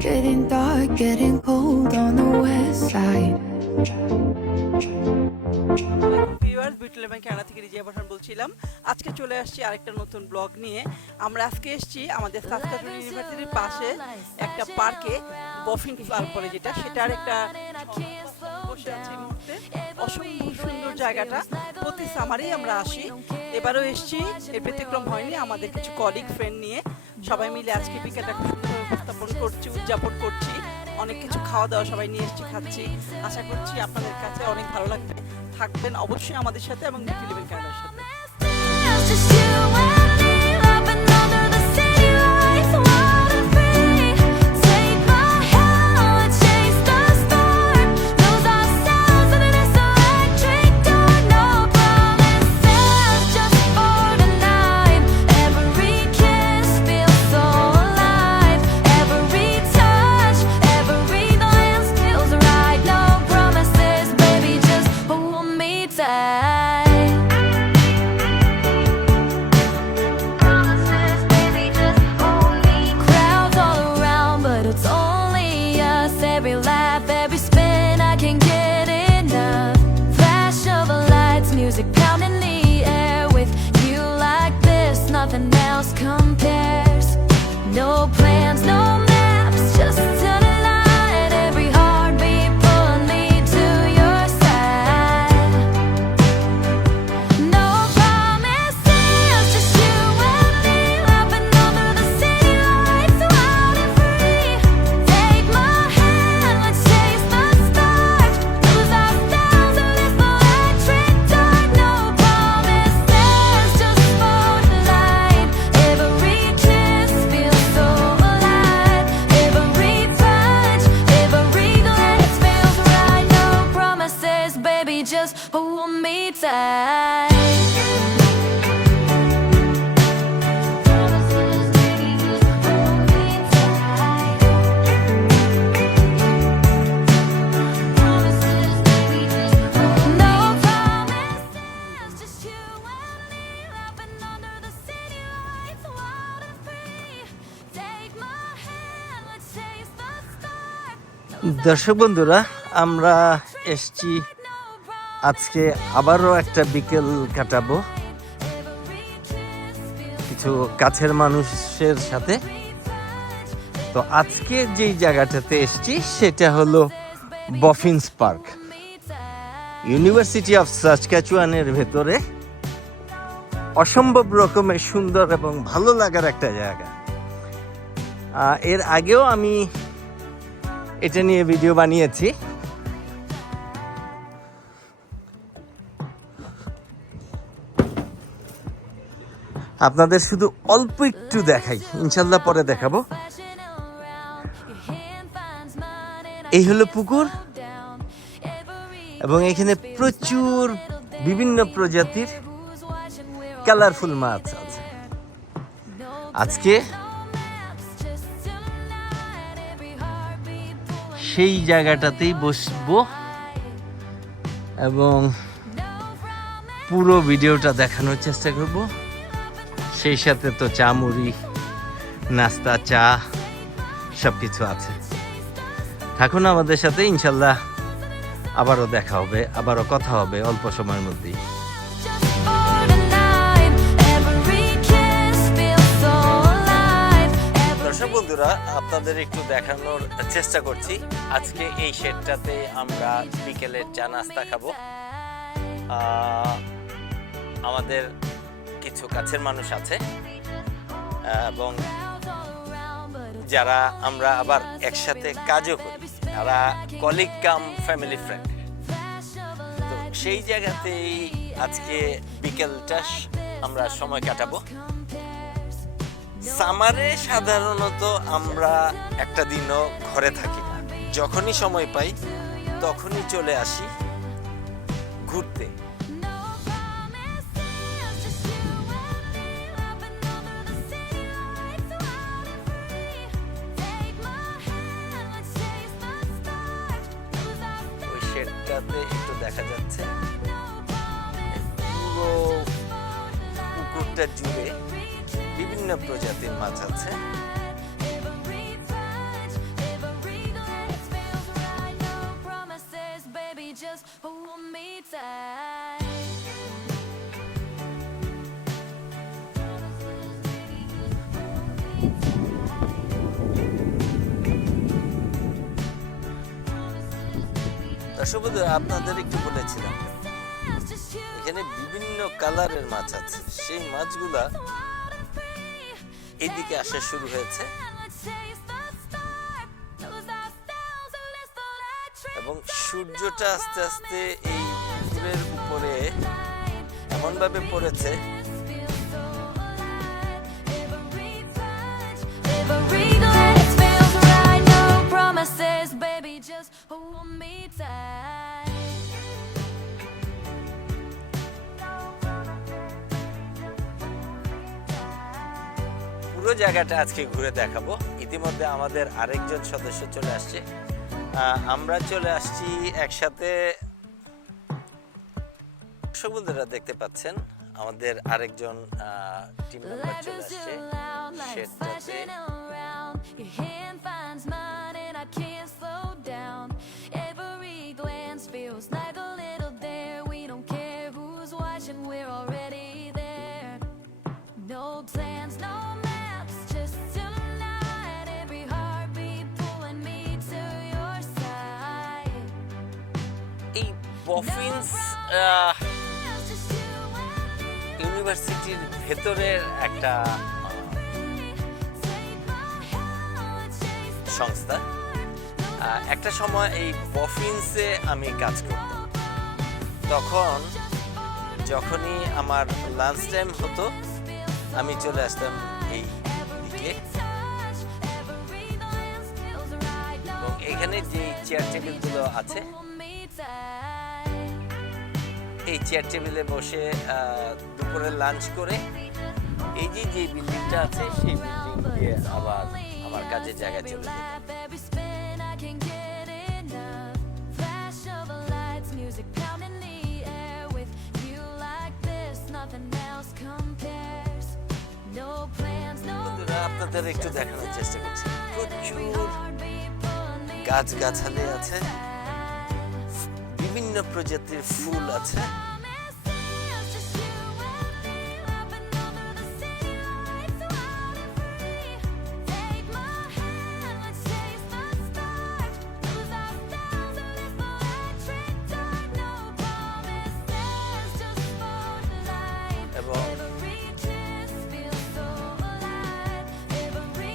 Getting dark, getting cold on the west side. Viewers, beauty লেভেন Canada থেকে রিজিয়া বসান বলছিলাম। আজকে চলে আসছি আরেকটা নতুন ব্লগ নিয়ে। আমরা আজকে এসেছি আমাদের সাসকাচুয়ান ইউনিভার্সিটির পাশে একটা পার্কে, বফিন পার্ক বলে যেটা, সেটার একটা বসে আছি এই মুহূর্তে। অসম্ভব সুন্দর জায়গাটা, প্রতি সামারেই আমরা আসি, এবারও এসেছি, এর ব্যতিক্রম হয়নি। আমাদের কিছু কলিগ ফ্রেন্ড নিয়ে সবাই মিলে আজকে বিকেলটা খুব সুন্দর উপস্থাপন করছি, উদযাপন করছি। অনেক কিছু খাওয়া দাওয়া সবাই নিয়ে এসেছি, খাচ্ছি। আশা করছি আপনাদের কাছে অনেক ভালো লাগবে। থাকবেন অবশ্যই আমাদের সাথে এবং বিউটি লেভেন কানাডার সাথে। Music pounding the air with you like this, nothing else compares. No plans, no maps, just a light. Every heartbeat pulling me to your side. No promises, just you and me, laughing under the city lights, wild and free. Take my hand, let's chase the stars, lose ourselves in this electric dark. No promises, just for tonight. Every kiss feels so alive. Every touch, every glance feels right. No promises, baby, just hold me tight. Promises, baby, just hold me tight. Promises, baby, just hold me. No promises, just you and me, laughing under the city lights, wild and free. Take my hand, let's chase the stars. দর্শক বন্ধুরা, আমরা এসছি আজকে আবারও একটা বিকেল কাটাবো কিছু কাছের মানুষের সাথে। তো আজকে যেই জায়গাটাতে এসছি সেটা হলো বফিন্স পার্ক, ইউনিভার্সিটি অফ সাসকাচুয়ানের ভেতরে। অসম্ভব রকমের সুন্দর এবং ভালো লাগার একটা জায়গা। এর আগেও আমি এটা নিয়ে ভিডিও বানিয়েছি। আপনাদের শুধু অল্প একটু দেখাই, ইনশাল্লাহ পরে দেখাবো। এই হলো পুকুর এবং এখানে প্রচুর বিভিন্ন প্রজাতির কালারফুল মাছ আছে। আজকে সেই জায়গাটাতেই বসবো এবং পুরো ভিডিওটা দেখানোর চেষ্টা করব। সেই সাথে তো চা মুড়ি, নাস্তা, চা সব কিছু আছে। থাকুন আমাদের সাথে, ইনশাল্লাহ আবারও দেখা হবে, আবারও কথা হবে অল্প সময়ের মধ্যেই। দর্শক বন্ধুরা, আপনাদের একটু দেখানোর চেষ্টা করছি। আজকে এই শেডটাতে আমরা বিকেলের চা নাস্তা খাবো। আমাদের কিছু কাছের মানুষ আছে এবং যারা আমরা আবার একসাথে কাজও করি, তারা কলিগ কাম ফ্যামিলি ফ্রেন্ড। তো সেই জায়গাতেই আজকে বিকেলটা আমরা সময় কাটাবো। সামারে সাধারণত আমরা একটা দিনও ঘরে থাকি না, যখনই সময় পাই তখনই চলে আসি ঘুরতে। ওই শেডটাতে একটু দেখা যাচ্ছে পুরো পুকুরটা জুড়ে বিভিন্ন প্রজাতির মাছ আছে। just hold me tight. দর্শক বন্ধু, আপনাদের একটু বলেছিলাম এখানে বিভিন্ন কালারের মাছ আছে। সেই মাছগুলা এইদিকে আসা শুরু হয়েছে এবং সূর্যটা আস্তে আস্তে এই পুকুরের উপরে এমন ভাবে পড়েছে Every glance feels right, no promises, baby, just hold me tight. পুরো জায়গাটা আজকে ঘুরে দেখাবো। ইতিমধ্যে আমাদের আরেকজন সদস্য চলে আসছে, আমরা চলে আসছি একসাথে। দর্শক বন্ধুরা দেখতে পাচ্ছেন আমাদের আরেকজন টিম মেম্বার Life চলে is আসছে too loud, life's শেডটাতে। flashing around. Your hand finds mine and I can't slow down. Every glance feels like a little dare. We don't care who's watching, we're already there. No plans, no maps, just tonight. Every heartbeat pulling me to your side. এই বফিন্স It's just you and me. ইউনিভার্সিটির ভেতরের একটা Take my hand, chase the সংস্থা। একটা সময় এই বফিন্সে আমি কাজ করতাম। তখন যখনই আমার লাঞ্চ টাইম হতো আমি চলে আসতাম এই দিকে touch. Every glance feels right, no এবং এখানে যে চেয়ার টেবিলগুলো আছে hold me tight. এই চেয়ার টেবিলে বসে দুপুরে লাঞ্চ করে এই যে যে বিল্ডিংটা আছে সেই বিল্ডিং দিয়ে আবার আমার কাজের জায়গায় চলে যেতাম। Every spin, I can't get enough. Flash of lights, music pounding the air. With you like this, nothing else compares. No plans, no বন্ধুরা, আপনাদের একটু দেখানোর চেষ্টা করছি। প্রচুর heartbeat pulling me গাছগাছালি আছে, tight. বিভিন্ন প্রজাতির ফুল আছে। Promises, just you and me, laughing under the city lights, wild and free. Take my hand, let's chase the stars. Lose ourselves in this electric dark. No promises, just spotlight. এবং Every kiss feels so alive. Every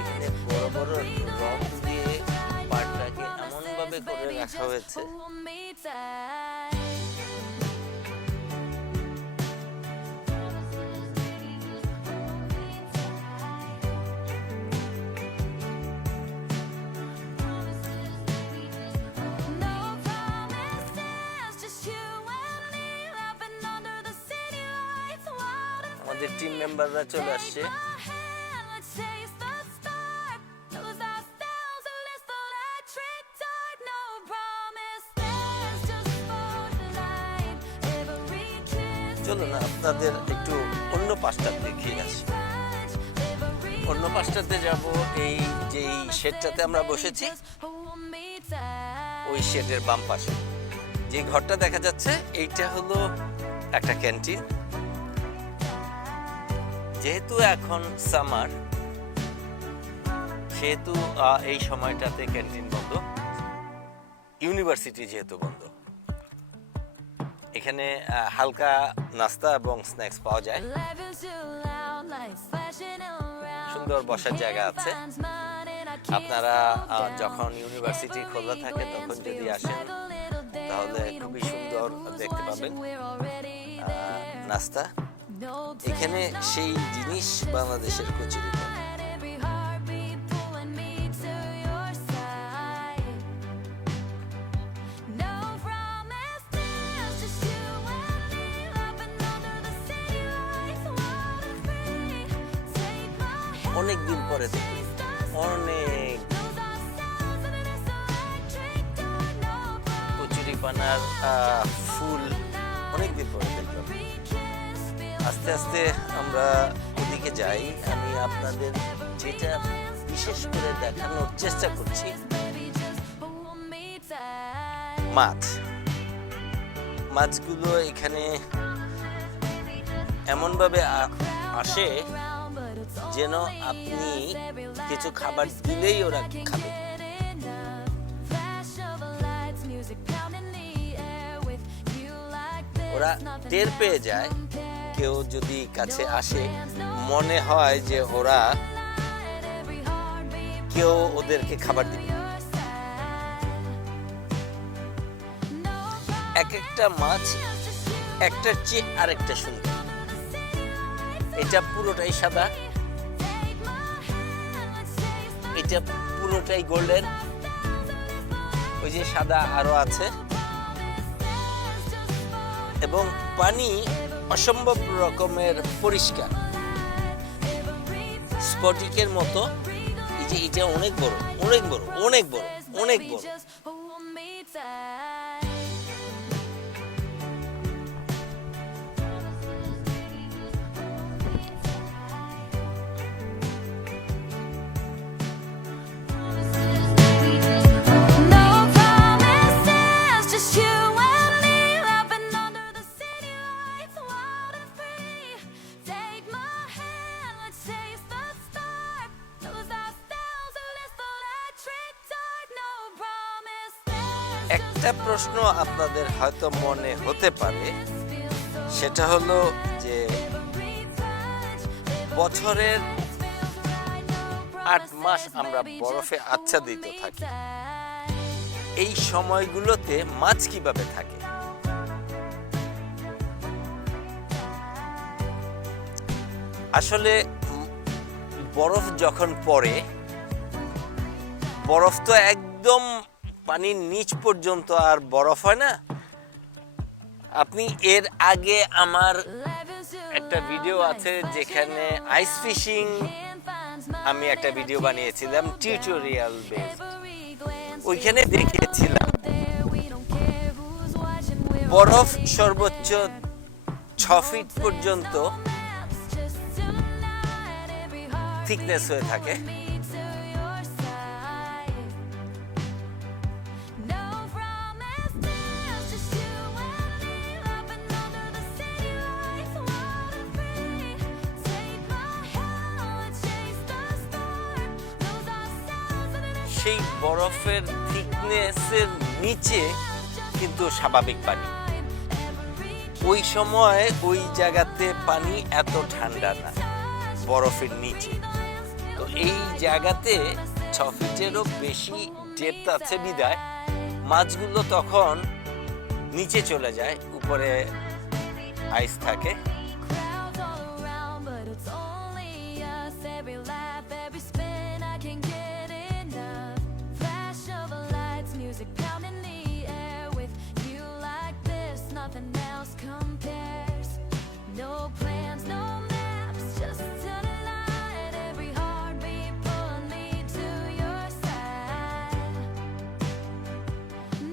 এখানে touch, বড় বড় every রং glance দিয়ে feels right. No পাড়টাকে এমন ভাবে promises, করে baby, রাখা just হয়েছে hold me tight. No promises, just you and me, laughing under the city lights, wild and আমাদের টিম মেম্বাররা চলে আসছে। my hand, let's chase the stars. Lose ourselves in this electric dark. No promises, just spotlight. Every kiss চলুন আপনাদের একটু অন্য পাশটা দেখিয়ে আসি। touch, every অন্য পাশটাতে যাব, এই যেই শেডটাতে আমরা বসেছি hold me tight. ওই শেডের বাম পাশে যে ঘরটা দেখা যাচ্ছে এইটা হলো একটা ক্যান্টিন। যেহেতু এখন সামার সেহেতু এই সময়টাতে ক্যান্টিন বন্ধ, ইউনিভার্সিটি যেহেতু বন্ধ। এখানে হালকা নাস্তা এবং স্ন্যাক্স পাওয়া যায়। Life is too loud, lights flashing around. সুন্দর বসার জায়গা আছে। Finds mine and I can't আপনারা slow down. যখন ইউনিভার্সিটি খোলা থাকে তখন Glance যদি feels আসেন like a little dare. তাহলে We don't খুবই care সুন্দর who's দেখতে watching, পাবেন we're already there. নাস্তা। No এখানে plans, no সেই জিনিস বাংলাদেশের কচুরি পান। night. Every heartbeat pulling me to your side. No promises, just you and me, laughing under the city lights, wild and free. Take my hand, অনেক দিন পরে দেখি, অনেক lose ourselves in this electric dark. No kachori পানার ফুল অনেক দিন পরে দেখলাম। every kiss feels আস্তে আস্তে আমরা ওদিকে যাই। আমি আপনাদের যেটা বিশেষ করে দেখানোর চেষ্টা করছি baby, just hold me tight. মাছ। মাছগুলো এখানে এমনভাবে আসে যেন আপনি কিছু খাবার দিলেই ওরা খাবে। ওরা টের পেয়ে যায় কেউ যদি কাছে আসে, মনে হয় যে ওরা কেউ ওদেরকে খাবার দিবে। এক একটা মাছ একটার চেয়ে আরেকটা সুন্দর। এটা পুরোটাই সাদা, এটা পুরোটাই গোল্ডেন, ওই যে সাদা আরো আছে, এবং পানি অসম্ভব রকমের পরিষ্কার, স্ফটিকের মতো। এই যে এটা অনেক বড়, অনেক বড়, অনেক বড়, অনেক বড়। No promises, just you and me, laughing under the city lights, wild and free. Take my hand, let's chase the start. Lose ourselves in this electric dark. No promises. একটা প্রশ্ন আপনাদের হয়তো মনে হতে পারে, সেটা হলো যে বছরের 8 মাস আমরা বরফে আচ্ছাদিত থাকি, এই সময়গুলোতে মাছ কিভাবে থাকে? আসলে বরফ যখন পড়ে, বরফ তো একদম পানির নিচ পর্যন্ত আর বরফ হয় না। আপনি এর আগে আমার একটা ভিডিও আছে যেখানে আইস ফিশিং আমি একটা ভিডিও বানিয়েছিলাম টিউটোরিয়াল বেসড, ওইখানে দেখিয়েছিলাম বরফ সর্বোচ্চ 6 ফিট পর্যন্ত থিকনেস হয়ে থাকে। সেই বরফের থিকনেসের নিচে কিন্তু স্বাভাবিক পানি। ওই সময় ওই জায়গাতে পানি এত ঠান্ডা না, বরফের নিচে। তো এই জায়গাতে 6 ফিটেরও বেশি ডেপথ আছে বিদায় মাছগুলো তখন নিচে চলে যায়, উপরে আইস থাকে। Crowds all around, but it's only us. Every laugh, every spin, I can't get enough. Flash of lights, music pounding the air. With you like this, nothing else compares. No plans, no maps, just tonight. Every heartbeat pulling me to your side.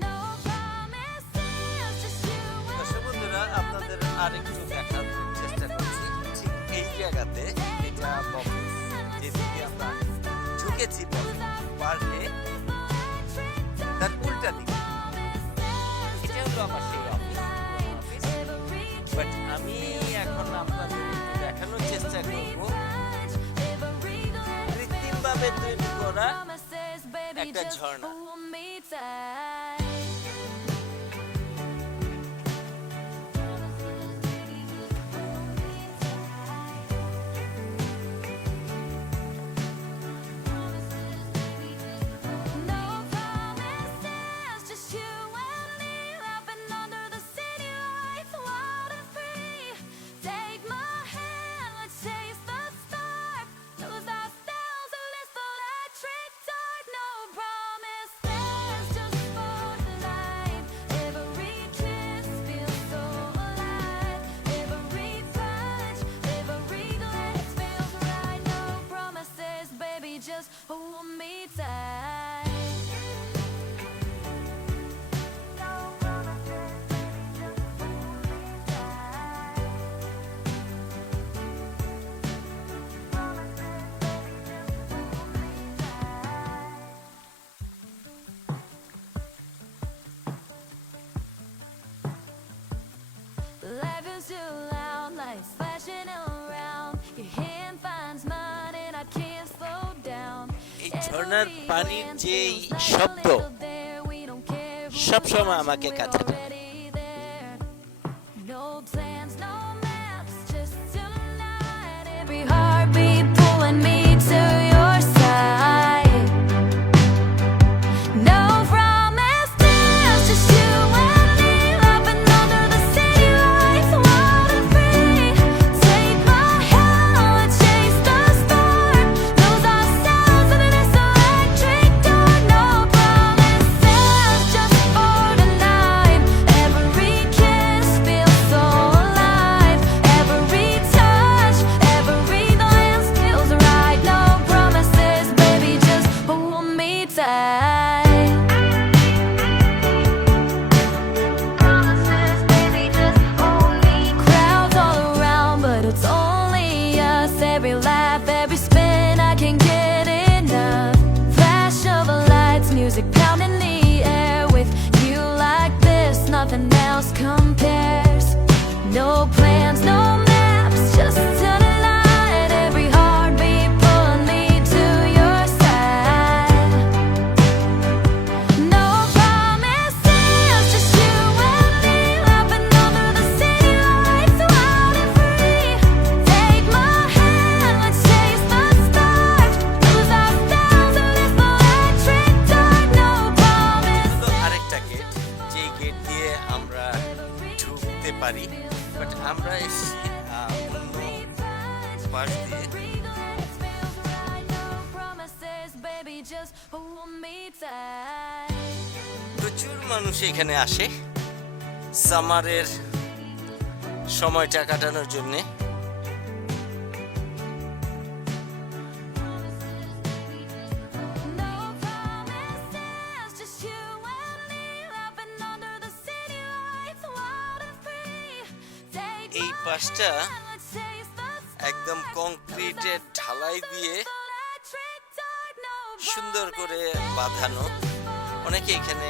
No promises, just you and দর্শক বন্ধুরা, আপনাদের আরেকটু দেখার চেষ্টা করছি। ঠিক এই জায়গাতে, এটা বফিস যেদিকে আমরা ঢুকেছি পার্কে, তার উল্টা দিকে এটা হলো আমার সেই অফিস। বাট আমি এখন আপনাদের দেখানোর চেষ্টা করব কৃত্রিমভাবে তৈরি করা promises, baby, একটা just Jharna. hold me tight. No promises, just you and me, laughing under the city lights, wild and free. Take my hand, let's chase the start. Lose ourselves in this electric dark. No promises. music's too loud, lights flashing around. Your hand finds mine and I can't slow down. এই ঝর্ণার পানির যে শব্দ সবসময় আমাকে কাছে টানে। No plans, no maps, just tonight. Every heartbeat pulling me to your side. No promises, just you and me, laughing under the city lights, wild and free. Take my hand, chase the stars, lose ourselves in this electric dark. No promises, just for tonight. Every kiss feels so alive. Every touch, every glance feels right. No promises, baby, just hold me tight. Promises, baby, just hold me. Crowds all around, but it's only us. Every laugh, every spin, I can't get enough. Flash of lights, music pounding the air. With you like this, nothing else compares. No plans, no maps, just tonight. Every heartbeat pulling me to your side. No promises, just you and me, laughing under the city lights, wild and free. Take my hand, let's chase the stars, lose ourselves in this electric dark. No promises. তো আরেকটা gate, যে gate দিয়ে আমরা ঢুকতে পারি, but আমরা এসেছি অন্য পাশ দিয়ে। প্রচুর মানুষ এখানে আসে সামারের সময়টা কাটানোর জন্য। এই পাশটা একদম কংক্রিটের ঢালাই দিয়ে সুন্দর করে বাঁধানো। অনেকে এখানে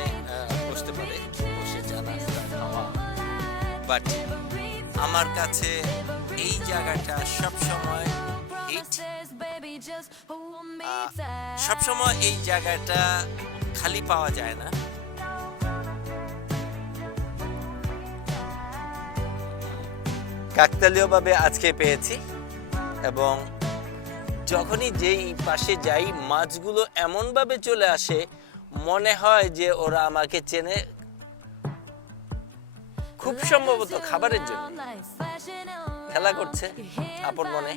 বসতে পারে, বসে চা নাস্তা খাওয়া। বাট আমার কাছে এই জায়গাটা সবসময় সবসময় এই জায়গাটা খালি পাওয়া যায় না। কাকতালীয়ভাবে আজকে পেয়েছি, এবং যখনই যেই পাশে যাই মাছগুলো এমনভাবে চলে আসে মনে হয় যে ওরা আমাকে চেনে, খুব সম্ভবত খাবারের জন্য খেলা করছে আপন মনে।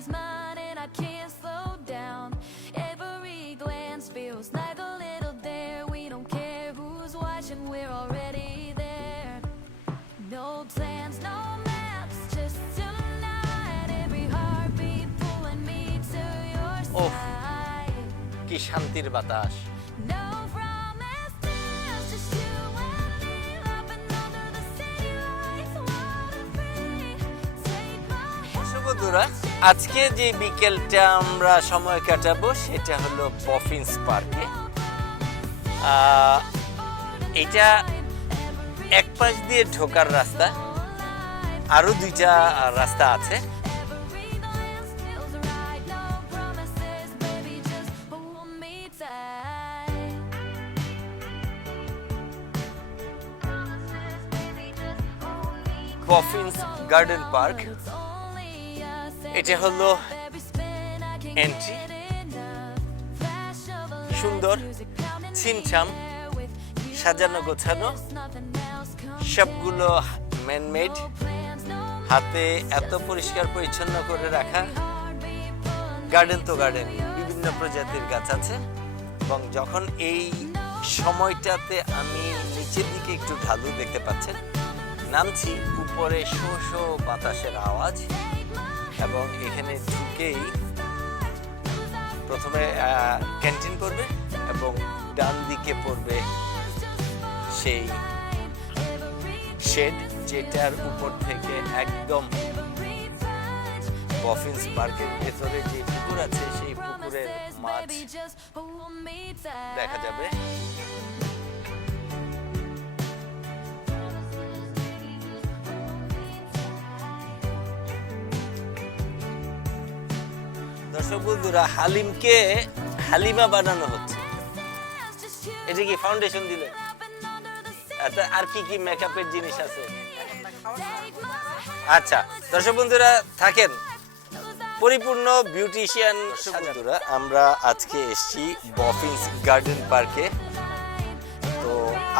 ওহ, কি শান্তির বাতাস! বন্ধুরা, আজকে যে বিকেলটা আমরা সময় কাটাবো সেটা হলো বফিন্স পার্কে। এটা এক পাশ দিয়ে ঢোকার রাস্তা, আরো দুইটা রাস্তা আছে। বফিন্স গার্ডেন পার্ক, এটা হলো এন্ট্রি। সুন্দর ছিমছাম সাজানো গোছানো, সবগুলো ম্যানমেড, হাতে এত পরিষ্কার পরিচ্ছন্ন করে রাখা। গার্ডেন তো গার্ডেন, বিভিন্ন প্রজাতির গাছ আছে। এবং যখন এই সময়টাতে আমি নিচের দিকে একটু ঢালু দেখতে পাচ্ছেন, নামছি, উপরে শো শো বাতাসের আওয়াজ। এবং এখানে ঢুকেই প্রথমে ক্যান্টিন পড়বে এবং ডান দিকে পড়বে সেই শেড, যেটার উপর থেকে একদম বফিন্স পার্কের ভেতরে যে পুকুর আছে সেই পুকুরের মাছ দেখা যাবে। দর্শক বন্ধুরা, হালিমকে হালিমা বানানো হচ্ছে। এটা কি ফাউন্ডেশন দিলে? আর কি কি মেকআপের জিনিস আছে? আচ্ছা দর্শক বন্ধুরা থাকেন, পরিপূর্ণ বিউটিশিয়ান বন্ধুরা। আমরা আজকে এসেছি বফিন্স গার্ডেন পার্কে। তো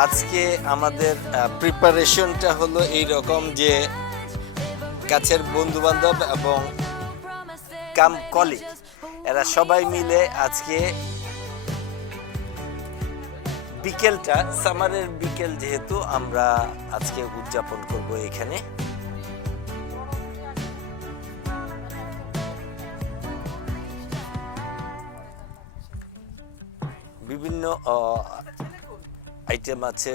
আজকে আমাদের প্রিপারেশনটা হলো এই রকম যে কাছের বন্ধু বান্ধব এবং কাম কলিগ এরা সবাই মিলে আজকে বিকেলটা, সামারের বিকেল যেহেতু, আমরা আজকে উদযাপন করব এখানে। বিভিন্ন আইটেম আছে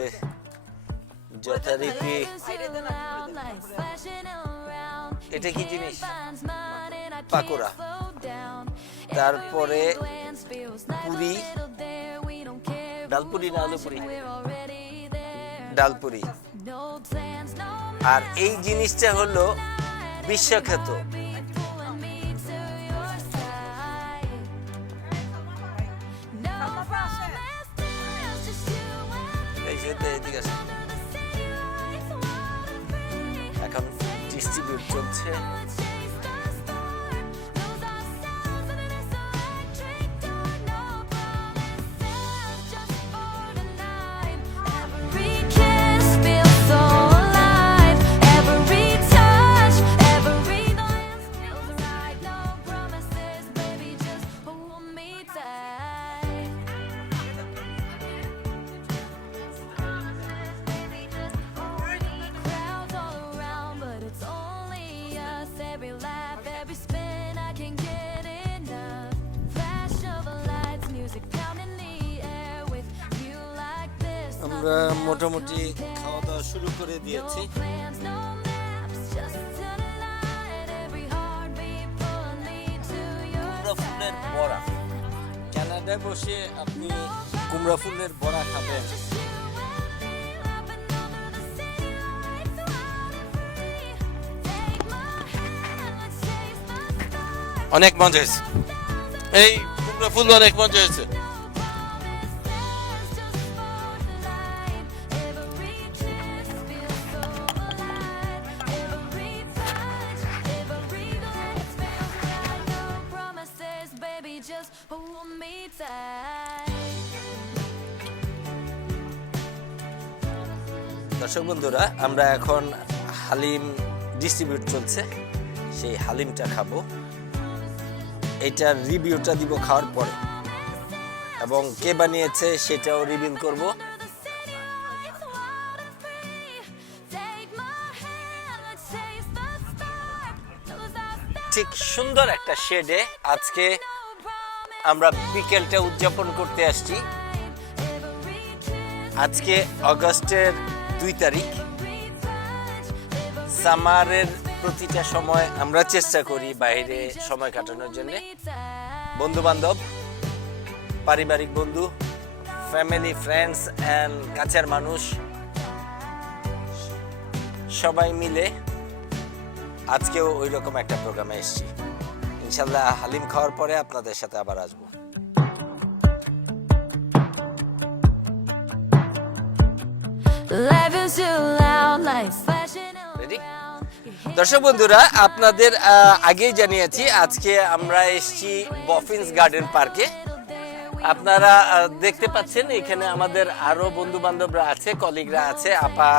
যথারীতি। এটা কি জিনিস? পাকোড়া, তারপরে পুরি, ডালপুরি না আলুপুরি? ডালপুরি। আর এই জিনিসটা হলো বিশ্বখ্যাত এদিকে আসে। এখন ডিস্ট্রিবিউট চলছে। Every kiss feels so alive. Every touch, every glance feels right. No promises, baby, just hold me tight. Crowds all around, but it's only us. Every laugh, every spin, I can't get enough. Flash of lights, music down in the air with you like this. আমরা মোটামুটি খাওয়া দাওয়া শুরু করে দিয়েছি। No plans, no maps, just tonight. Every heartbeat pulling me to your কুমড়া ফুলের বড়া, কানাডায় বসে আপনি কুমড়া ফুলের বড়া খাবেন, অনেক মজা হয়েছে। এই কুমড়া ফুল অনেক মজা হয়েছে। promises, baby, just hold me tight. দর্শক বন্ধুরা, আমরা এখন হালিম ডিস্ট্রিবিউট চলছে, সেই হালিমটা খাবো। এটার রিভিউটা দিব খাওয়ার পরে, এবং কে বানিয়েছে সেটাও রিভিল করব। Take my hand, let's chase the stars. Lose our ঠিক সুন্দর একটা শেডে আজকে আমরা বিকেলটা উদযাপন করতে আসছি। আজকে অগস্টের 2 তারিখ। সামারের প্রতিটা সময় আমরা চেষ্টা করি বাইরে সময় কাটানোর জন্য। বন্ধু বান্ধব, পারিবারিক বন্ধু, ফ্যামিলি, ফ্রেন্ডস অ্যান্ড কাছের মানুষ সবাই মিলে আজকেও ওই রকম একটা প্রোগ্রামে এসেছি। ইনশাল্লাহ হালিম খাওয়ার পরে আপনাদের সাথে আবার আসবো। life is too loud, lights flashing Ready? around. দর্শক বন্ধুরা, আপনাদের আগেই জানিয়েছি আজকে আমরা এসেছি বফিন্স গার্ডেন পার্কে। আপনারা দেখতে পাচ্ছেন এখানে আমাদের আরো বন্ধু বান্ধবরা আছে, কলিগরা আছে, আপা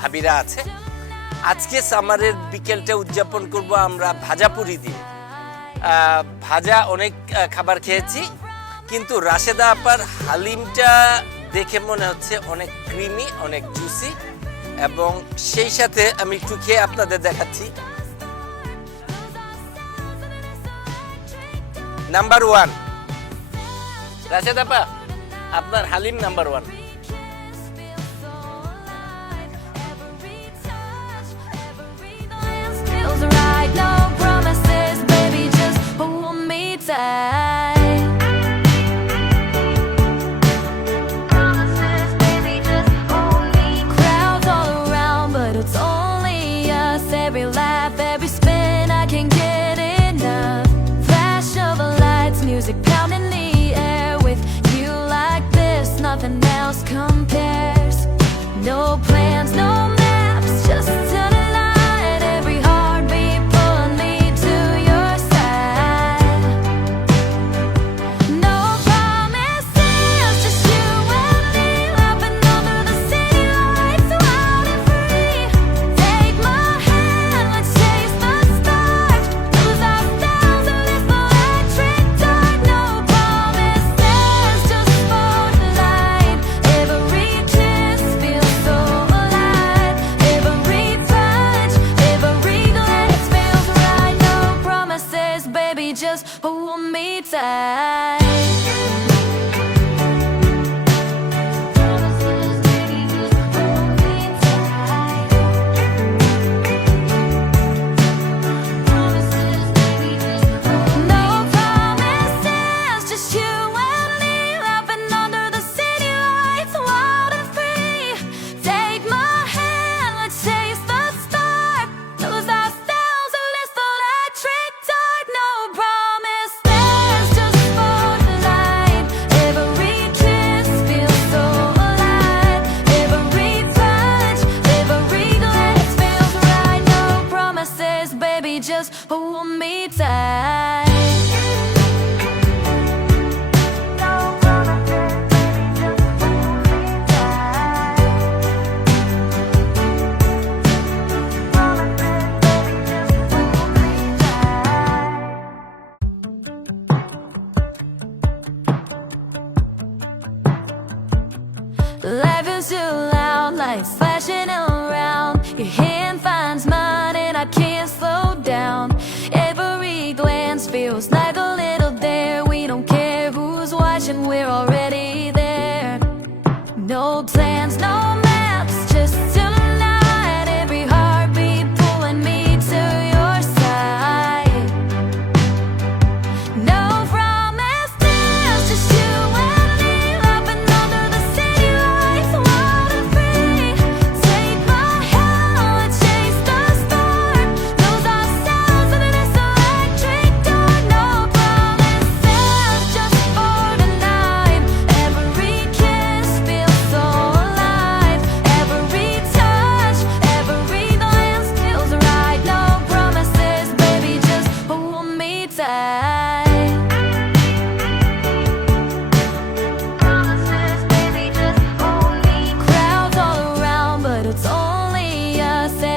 ভাবিরা আছে। আজকে সামারের বিকেলটা উদযাপন করব আমরা ভাজাপুরি দিয়ে। ভাজা অনেক খাবার খেয়েছি, কিন্তু রাশেদা আপার হালিমটা দেখে মনে হচ্ছে অনেক ক্রিমি, অনেক জুসি, এবং সেই সাথে আমি একটু খেয়ে আপনাদের দেখাচ্ছি। নাম্বার 1 রাশেদা আপা, আপনার Halim number 1। Feels right, no promises, baby, just hold me tight. Promises, baby, just hold me. Crowds all around, but it's only us. Every laugh, every spin, I can't get enough. Flash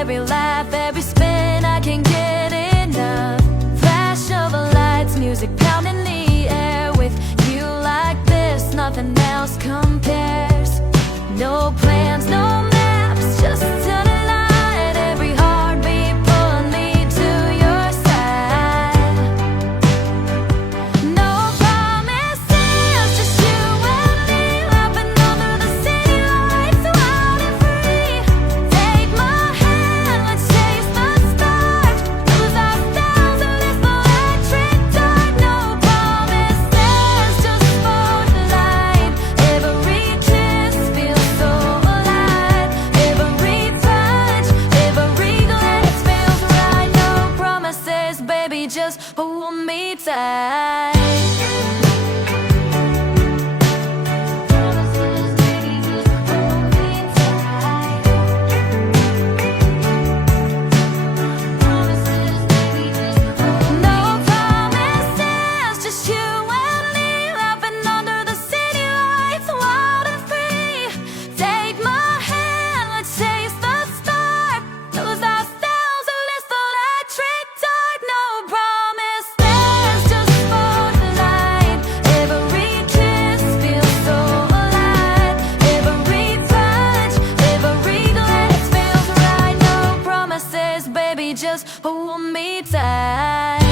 every laugh, every spin, I can't get enough. Flash of lights, music pounding the air. With you like this, nothing else compares. No plans, no maps, just a light. Every heartbeat pulling me to your side. No promises, just you and me, laughing under the city lights, wild and free. Take my hand, let's chase the stars. Lose ourselves in this electric dark. No promises, just spotlight. Every kiss feels so alive. Every touch, every glance feels right. No promises, baby, just hold me tight. No promises, just you and me, laughing under the city lights, wild and free. Take my hand, let's chase the stars. Lose ourselves in this electric dark. No promises, just spotlight. Every kiss feels so alive. Every touch, every glance feels right. No promises, baby, just hold me tight.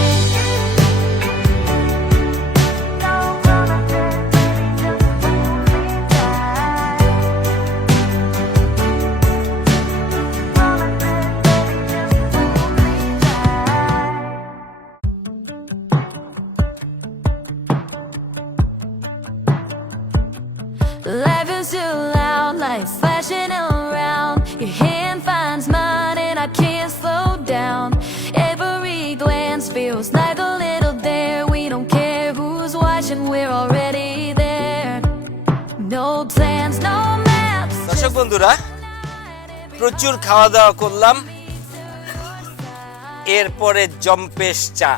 No promises, baby, just hold me tight. Promises, baby, just hold me tight. Life is too loud, lights flashing around. Your hand finds mine and I can't slow down. Every glance feels like a little dare. We don't care who's watching, we're already there. No plans, no maps. দর্শক বন্ধুরা, প্রচুর খাওয়া দাওয়া করলাম, এরপরে জম্পেশ চা।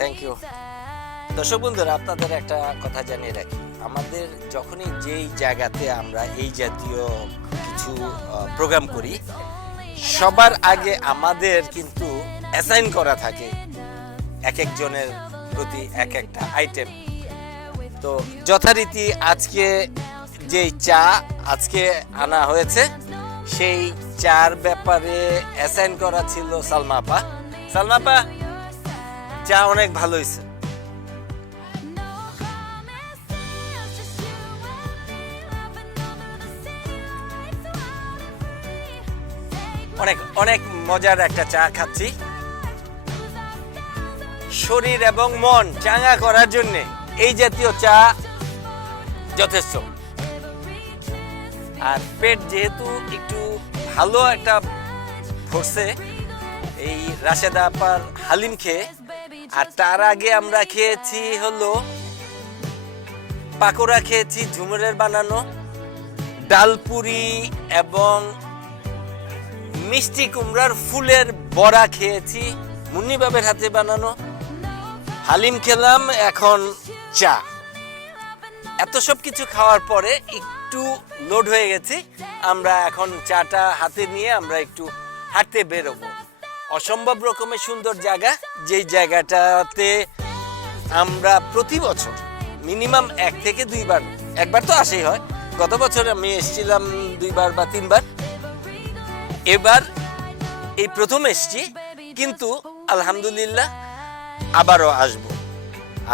Thank you. দর্শক বন্ধুরা, আপনাদের একটা কথা জানিয়ে রাখি, আমাদের যখনই যেই জায়গাতে আমরা এই জাতীয় কিছু প্রোগ্রাম করি, সবার আগে আমাদের কিন্তু অ্যাসাইন করা থাকে এক একজনের প্রতি এক একটা আইটেম। তো যথারীতি আজকে যেই চা আজকে আনা হয়েছে, সেই চার ব্যাপারে অ্যাসাইন করা ছিল সালমা আপা। সালমা আপা, চা অনেক ভালো হয়েছে। অনেক অনেক মজার একটা চা খাচ্ছি। শরীর এবং মন চাঙ্গা করার জন্য এই জাতীয় চা যথেষ্ট। আর পেট যেহেতু একটু ভালো একটা ভরছে এই রাশেদা আপার হালিম খেয়ে, আর তার আগে আমরা খেয়েছি হলো পাকোড়া খেয়েছি ঝুমুরের বানানো, ডালপুরি এবং মিষ্টি কুমড়ার ফুলের বড়া খেয়েছি মুন্নি বাবের হাতে বানানো, হালিম খেলাম, এখন চা। এত সব কিছু খাওয়ার পরে একটু লোড হয়ে গেছি, আমরা এখন চাটা হাতে নিয়ে আমরা একটু হাঁটতে বেরোবো। অসম্ভব রকমের সুন্দর জায়গা, যেই জায়গাটাতে আমরা প্রতি বছর মিনিমাম 1 থেকে 2 বার, একবার তো আসেই হয়, গত বছর আমি এসেছিলাম 2 বার বা 3 বার, এবার এই প্রথম এসেছি, কিন্তু আলহামদুলিল্লাহ আবারও আসবো।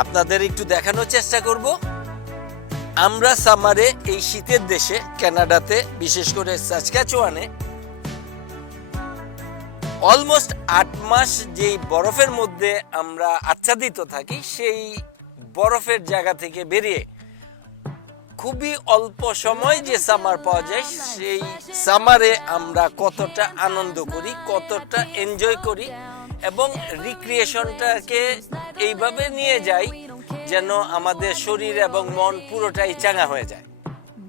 আপনাদের একটু দেখানোর চেষ্টা করব আমরা সামারে এই শীতের দেশে কানাডাতে, বিশেষ করে সাসকাচুয়ানে অলমোস্ট 8 মাস যেই বরফের মধ্যে আমরা আচ্ছাদিত থাকি, সেই বরফের জায়গা থেকে বেরিয়ে খুবই অল্প সময় যে সামার পাওয়া যায়, সেই সামারে আমরা কতটা আনন্দ করি, কতটা এনজয় করি এবং রিক্রিয়েশনটাকে এইভাবে নিয়ে যাই যেন আমাদের শরীর এবং মন পুরোটাই চাঙ্গা হয়ে যায়।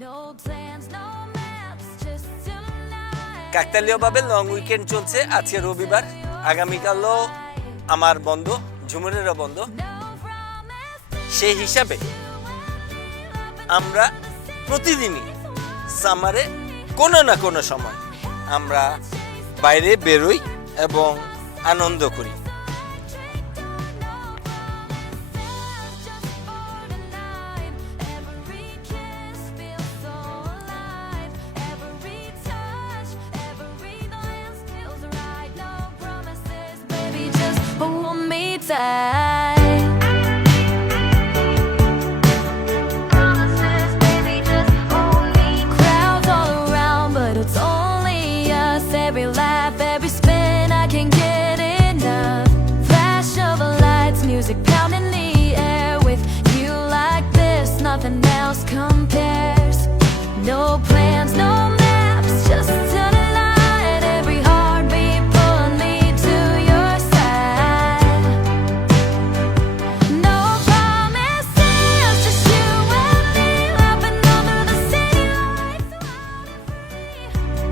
No plans, no maps, just tonight. কাকতালীয়ভাবে লং উইকেন্ড চলছে। আজকে রবিবার, আগামীকালও আমার বন্ধ, ঝুমুরেরও বন্ধ। সেই হিসাবে আমরা প্রতিদিনই সামারে কোনো না কোনো সময় আমরা বাইরে বেরোই এবং আনন্দ করি। Baby, just hold me tight. Crowds all around, but it's only us. Every laugh, every spin, I can't get enough. Flash of lights, music pounding the air. With you like this, nothing else compares. No plans, no maps, just tonight. Every heartbeat pulling me to your side. No promises, just you and me, laughing under the city lights.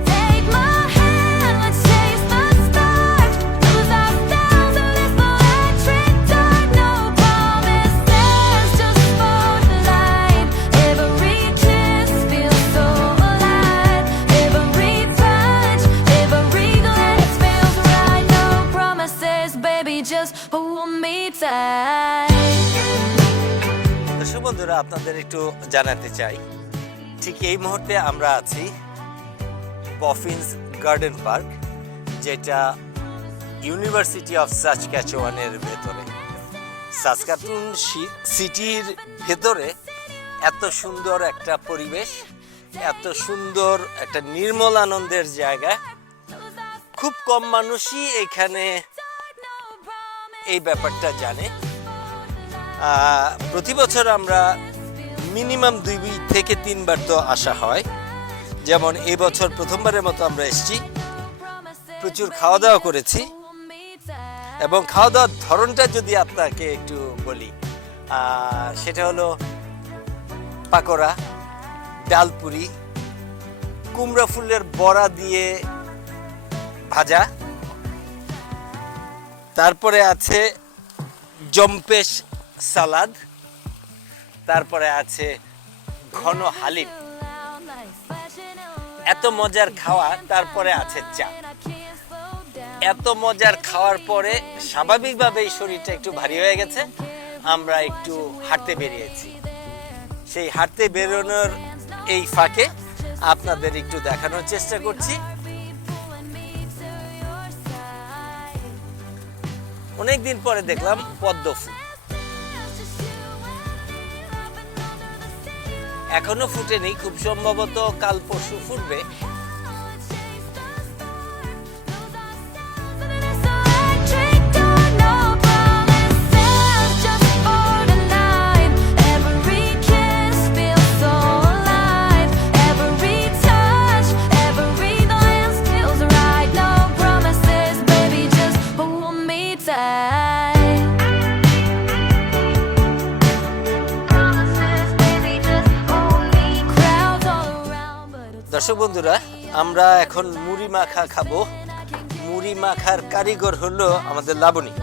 Take my hand, let's chase the stars. Lose ourselves in this electric dark. No promises, just for tonight. Every kiss feels so alive. Every touch, every glance feels right. No promises, baby, just hold me tight. দর্শক বন্ধুরা, আপনাদের একটু জানাতে চাই, ঠিক এই মুহূর্তে আমরা আছি বফিন্স গার্ডেন পার্ক, যেটা ইউনিভার্সিটি অফ সাসক্যাচুয়ানের ভেতরে। সাসকাটুন সিটির ভেতরে এত সুন্দর একটা পরিবেশ, এত সুন্দর একটা নির্মল আনন্দের জায়গা, খুব কম মানুষই এখানে এই ব্যাপারটা জানে। প্রতি বছর আমরা মিনিমাম 2 থেকে 3 বার তো আসা হয়। যেমন এই বছর প্রথমবারের মতো আমরা এসেছি, প্রচুর খাওয়া দাওয়া করেছি এবং খাওয়া দাওয়ার ধরনটা যদি আপনাকে একটু বলি, সেটা হলো পাকোড়া, ডালপুরি, কুমড়া ফুলের বড়া দিয়ে ভাজা, তারপরে আছে জম্পেশ সালাদ, তারপরে আছে ঘন হালিম। এত মজার খাওয়া, তারপরে আছে চা। এত মজার খাওয়ার পরে স্বাভাবিকভাবেই শরীরটা একটু ভারী হয়ে গেছে, আমরা একটু হাঁটতে বেরিয়েছি। সেই হাঁটতে বেরোনোর এই ফাঁকে আপনাদের একটু দেখানোর চেষ্টা করছি। অনেকদিন পরে দেখলাম পদ্ম ফুল, এখনো ফুটেনি, খুব সম্ভবত কাল পরশু ফুটবে। দর্শক বন্ধুরা, আমরা এখন মুড়ি মাখা খাবো। মুড়ি মাখার কারিগর হলো আমাদের লাবণী।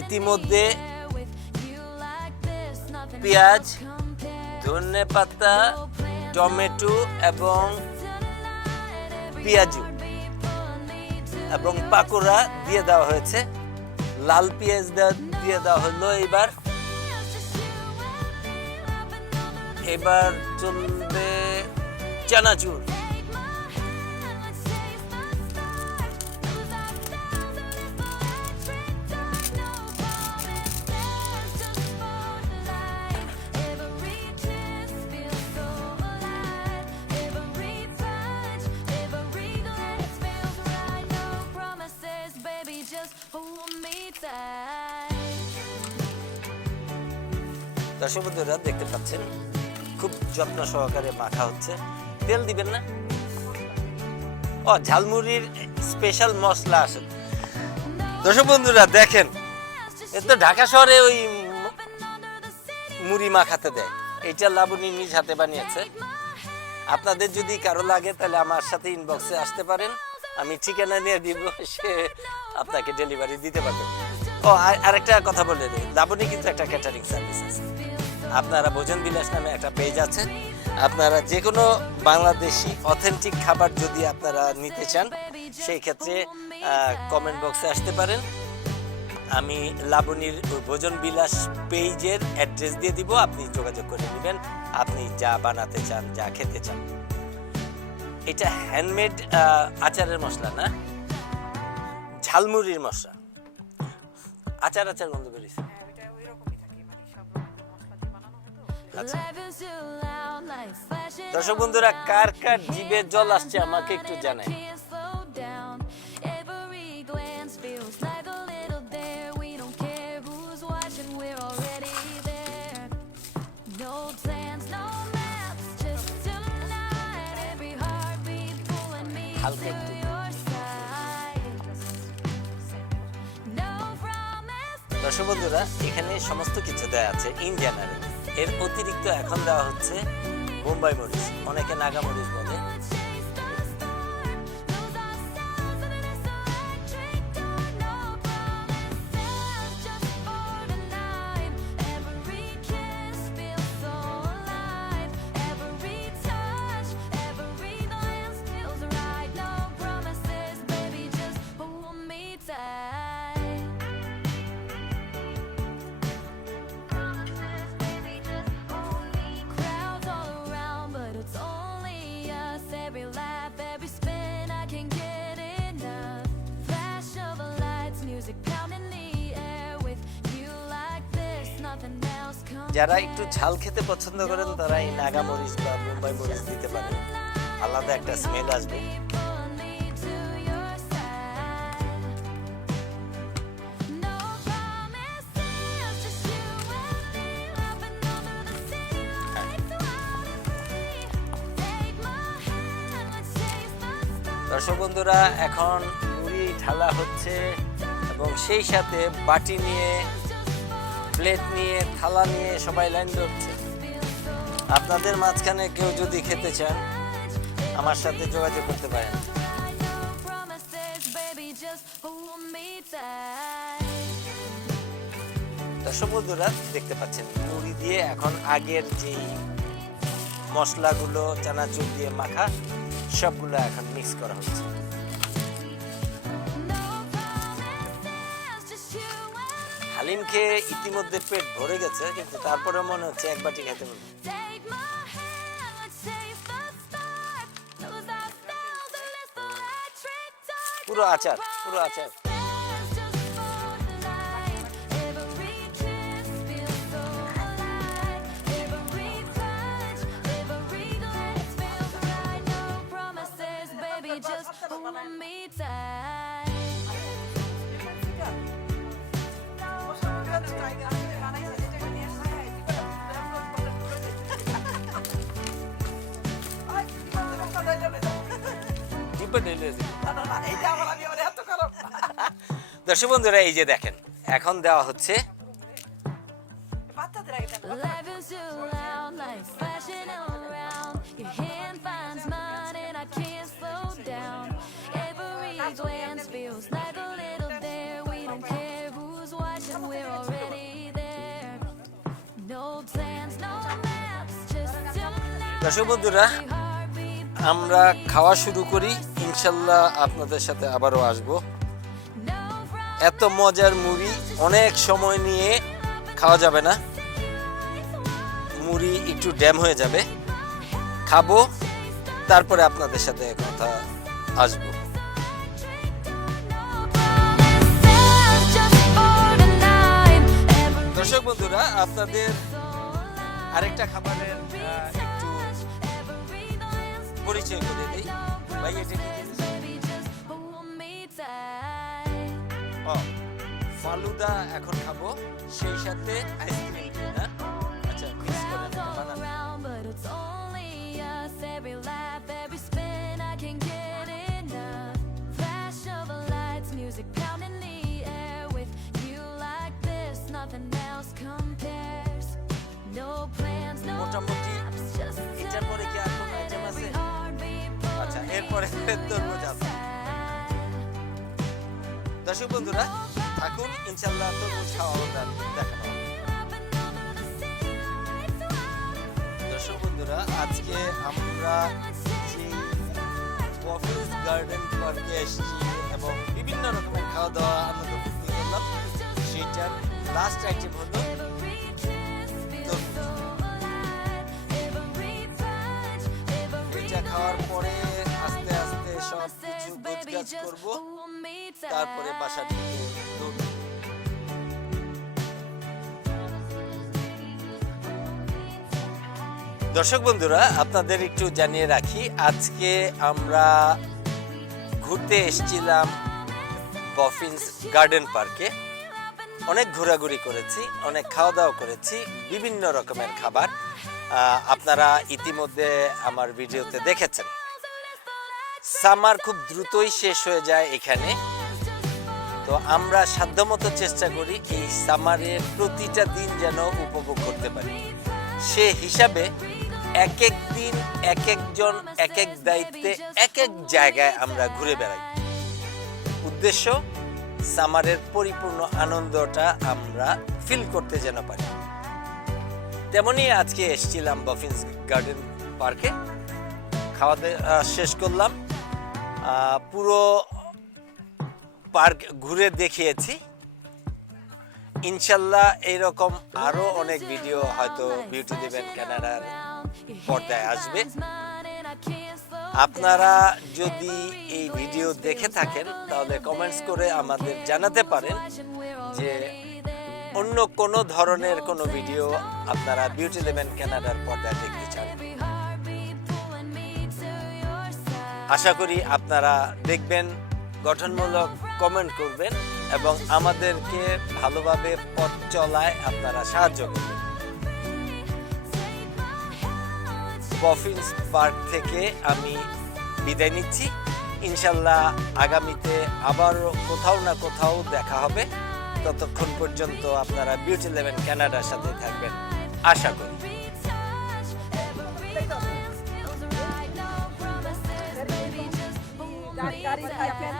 ইতিমধ্যে পেঁয়াজ, ধনেপাতা, টমেটো এবং পেঁয়াজু এবং পাকোড়া দিয়ে দেওয়া হয়েছে। লাল পেঁয়াজ দিয়ে দেওয়া হলো। এবার চলবে চানাচুর। দর্শক বন্ধুরা, দেখতে পাচ্ছেন খুব যত্ন সহকারে মাখা হচ্ছে। তেল দিবেন না? ও, ঝালমুড়ির স্পেশাল মশলা আছে। দর্শক বন্ধুরা দেখেন, এ তো ঢাকা শহরে ওই মুড়ি মাখাতে দেয়, এটা লাবণী নিজ হাতে বানিয়েছে। আপনাদের যদি কারো লাগে তাহলে আমার সাথে ইনবক্সে আসতে পারেন, আমি ঠিকানা নিয়ে দিব, সে আপনাকে ডেলিভারি দিতে পারবে। ও, আরেকটা কথা বলে দিই, লাবণী কিন্তু একটা ক্যাটারিং সার্ভিস আছে। আপনারা ভোজন বিলাস নামে একটা পেজ আছে, আপনারা যে কোনো বাংলাদেশি অথেন্টিক খাবার যদি আপনারা নিতে চান সেই ক্ষেত্রে কমেন্ট বক্সে আসতে পারেন। আমি লাবণীর ভোজন বিলাস পেজের অ্যাড্রেস দিয়ে দিব, আপনি যোগাযোগ করে নেবেন আপনি যা বানাতে চান, যা খেতে চান। এটা হ্যান্ডমেড আচারের মশলা না, ঝালমুড়ির মশলা। আচার আচার গন্ধ বেরিয়েছে। আচ্ছা, দর্শক বন্ধুরা কার কার জিভে জল আসছে আমাকে একটু জানাই। হালকা একটু দর্শক বন্ধুরা এখানে সমস্ত কিছু দেওয়া আছে ইন জেনারেল। এর অতিরিক্ত এখন দেওয়া হচ্ছে বোম্বাই মরিচ, অনেকে নাগা মরিচ বলে। যারা একটু ঝাল খেতে পছন্দ করেন তারা এই নাগা মরিচ বা মুম্বাই মরিচ দিতে পারেন, আলাদা একটা স্মেল আসবে। দর্শক বন্ধুরা এখন মুড়ি ঢালা হচ্ছে এবং সেই সাথে বাটি নিয়ে, প্লেট নিয়ে, থালা নিয়ে সবাই লাইন ধরছে। আপনাদের মাঝখানে কেউ যদি খেতে চান আমার সাথে যোগাযোগ করতে পারেন। দর্শক বন্ধুরা দেখতে পাচ্ছেন মুড়ি দিয়ে এখন আগের যেই মশলাগুলো চানাচুর দিয়ে মাখা সবগুলো এখন মিক্স করা হচ্ছে। হালিম খেয়ে ইতিমধ্যে পেট ভরে গেছে, কিন্তু তারপরে মনে হচ্ছে এক বাটি খেতে পারবো। পুরো আচার, পুরো আচার। দর্শক বন্ধুরা এই যে দেখেন এখন দেওয়া হচ্ছে দর্শক বন্ধুরা আমরা খাওয়া শুরু করি, ইনশাল্লাহ আপনাদের সাথে আবারও আসবো। এত মজার মুড়ি অনেক সময় নিয়ে খাওয়া যাবে না, মুড়ি একটু ড্যাম হয়ে যাবে। খাবো তারপরে আপনাদের সাথে কথা আসবো। দর্শক বন্ধুরা আপনাদের আরেকটা খাবারের একটু পরিচয় করে দিই। ভাই এটা কি জিনিস? ফালুদা এখন খাবো, সেই সাথে আইসক্রিম। আচ্ছা মিক্স করে বানান। দর্শক বন্ধুরা থাকুন, ইনশাল্লাহ তরমুজ খাওয়া দেখানো হবে। দর্শক বন্ধুরা আজকে আমরা সেই বফিন্স গার্ডেন পার্কে এসেছি এবং বিভিন্ন রকমের খাওয়া দাওয়া আনন্দ ফুর্তি করলাম। সেটার লাস্ট আইটেম হলো তরমুজ। এটা খাওয়ার পরে আস্তে আস্তে সব কিছু গোছগাছ করবো, তারপরে বাসার দিকে দৌড়বো। দর্শক বন্ধুরা আপনাদের একটু জানিয়ে রাখি, আজকে আমরা ঘুরতে এসেছিলাম বফিন্স গার্ডেন পার্কে। অনেক ঘোরাঘুরি করেছি, অনেক খাওয়া দাওয়া করেছি, বিভিন্ন রকমের খাবার আপনারা ইতিমধ্যে আমার ভিডিওতে দেখেছেন। সামার খুব দ্রুতই শেষ হয়ে যায় এখানে, তো আমরা সাধ্যমতো চেষ্টা করি এই সামারের প্রতিটা দিন যেন উপভোগ করতে পারি। সে হিসাবে এক এক দিন এক একজন এক এক দায়িত্বে এক এক জায়গায় আমরা ঘুরে বেড়াই। উদ্দেশ্য সামারের পরিপূর্ণ আনন্দটা আমরা ফিল করতে যেন পারি। তেমনি আজকে এসেছিলাম বফিন্স গার্ডেন পার্কে, খাওয়া দাওয়া শেষ করলাম, পুরো পার্ক ঘুরে দেখিয়েছি। ইনশাল্লাহ এইরকম আরো অনেক ভিডিও হয়তো বিউটি দিবেন কানাডার পর্দায় আসবে। আপনারা যদি এই ভিডিও দেখে থাকেন তাহলে কমেন্টস করে আমাদের জানাতে পারেন যে অন্য কোনো ধরনের কোনো ভিডিও আপনারা বিউটি দিবেন কানাডার পর্দায় দেখতে চান। আশা করি আপনারা দেখবেন, গঠনমূলক কমেন্ট করবেন এবং আমাদেরকে ভালোভাবে পথ চলায় আপনারা সাহায্য করবেন। বফিন্স পার্ক থেকে আমি বিদায় নিচ্ছি। ইনশাল্লাহ আগামীতে আবার কোথাও না কোথাও দেখা হবে। ততক্ষণ পর্যন্ত আপনারা বিউটি ইলেভেন কানাডার সাথে থাকবেন আশা করি। গাড়ি সাইকেল